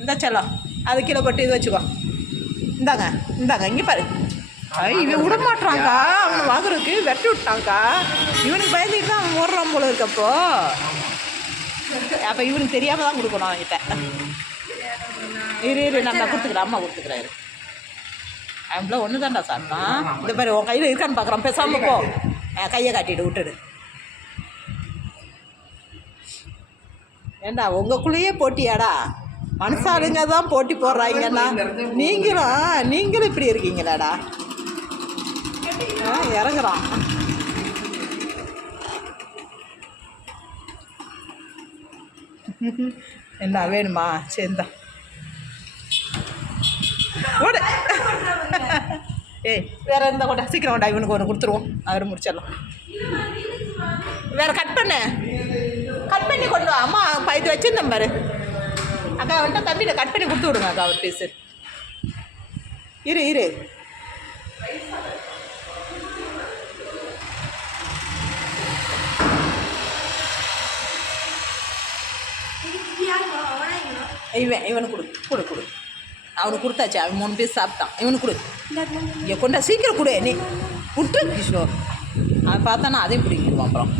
இந்த செல்லம் அது கீழே போட்டு இது வச்சுக்கோ. இந்தாங்க இந்தாங்க இங்கே பாரு. இவன் விட மாட்டான்க்கா, அவனை வாங்குறதுக்கு வெட்டி விட்டான்க்கா. இவனுக்கு பயந்துக்கிட்டு தான் அவன் ஓடுறான் போல இருக்கப்போ. அப்போ இவனுக்கு தெரியாமல் தான் கொடுக்கணும் அவன்கிட்ட. இரு நான் கொடுத்துக்கிறேன், அம்மா கொடுத்துக்கிறாரு. அவங்கள ஒன்று தான்டா சாப்பிட்டான். இந்த பாரு உன் கையில் இருக்கான்னு பார்க்குறான். பேசாமல் போ, கையை காட்டிட்டு விட்டுடு. ஏண்டா உங்களுக்குள்ளேயே போட்டியாடா? மனுஷாளுங்க தான் போட்டி போடுறாங்கன்னா நீங்களும் இப்படி இருக்கீங்களாடா? இறங்குறான். என்ன வேணுமா? சரிந்தா ஓடு. ஏய் வேற இருந்தால் கொண்டா, சீக்கிரம் கொண்டா. இவனுக்கு ஒன்று கொடுத்துருவோம், அவர் முடிச்சிடலாம். வேற கட் பண்ணி கொண்டு வா. அம்மா இது வச்சுருந்தேன் பாரு. அக்கா வந்துட்டு தம்பிகிட்ட கட் பண்ணி கொடுத்து விடுங்க அக்கா ஒரு பீஸு. இரு இவனுக்கு கொடு. அவனுக்கு கொடுத்தாச்சு. அவன் 3 பீஸ் சாப்பிட்டான். இவனுக்கு கொடு. இங்கே கொண்டா சீக்கிரம் கொடு. நீ விட்டு கிஷோர் அவன் பார்த்தானா அதையும் பிடிக்கிடுவான். அப்புறம்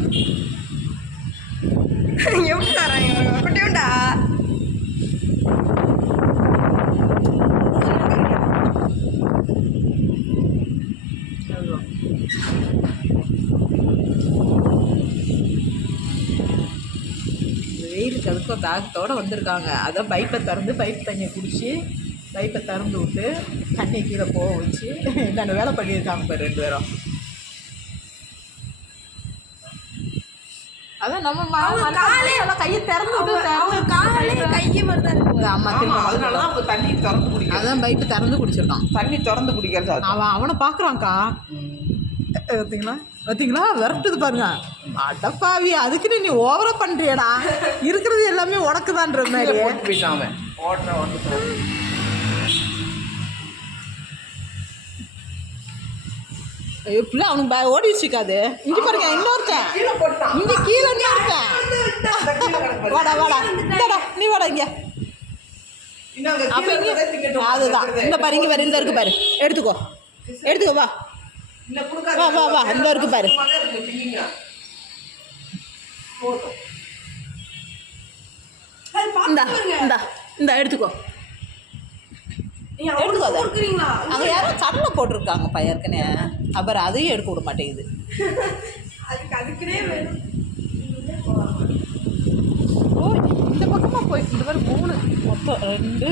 எப்படி தராங்க குட்டியுண்டா? வெயிலுக்கு அதுக்கும் தாகத்தோடு வந்திருக்காங்க. அதான் பைப்பை திறந்து பைப் தண்ணியை குடித்து பைப்பை திறந்து விட்டு தண்ணியை கீழே போக வச்சு இந்த வேலை பண்ணியிருக்காங்க பாரு 2 பேரும். அதான் நம்ம கையை திறந்து கையை வருது. அம்மா அதனாலதான் அவங்க தண்ணி திறந்து குடிக்க. அதான் பைப்பு திறந்து குடிச்சிருக்கான். தண்ணி திறந்து குடிக்கிறது. அவனை பார்க்குறான்க்கா. பார்த்தீங்களா விரட்டுது பாருங்க. அடப்பாவி, அதுக்குன்னு நீ ஓவரா பண்ணுறியடா. இருக்கிறது எல்லாமே உனக்குதான்ற மாதிரி போயிட்டான். எப்படிலாம் அவனுக்கு ஓடி வச்சுக்காது. இங்கே பாருங்க இன்னொருத்தன் இங்கே கீழே இருக்கேன். வாடா நீ வாடா இங்கே. அப்போ இங்கே அதுதான் இந்த பாரு, இங்கே பாரு, இந்த இருக்கு பாரு, எடுத்துக்கோ வா இந்த இருக்கு பாரு. இந்த எடுத்துக்கோ. அங்கே யாரும் கடலை போட்டிருக்காங்க பையற்கனே. அப்புறம் அதையும் எடுக்க விட மாட்டேங்குது. ஓ இந்த பக்கமாக போய் இந்த மாதிரி 3 மொத்தம் 2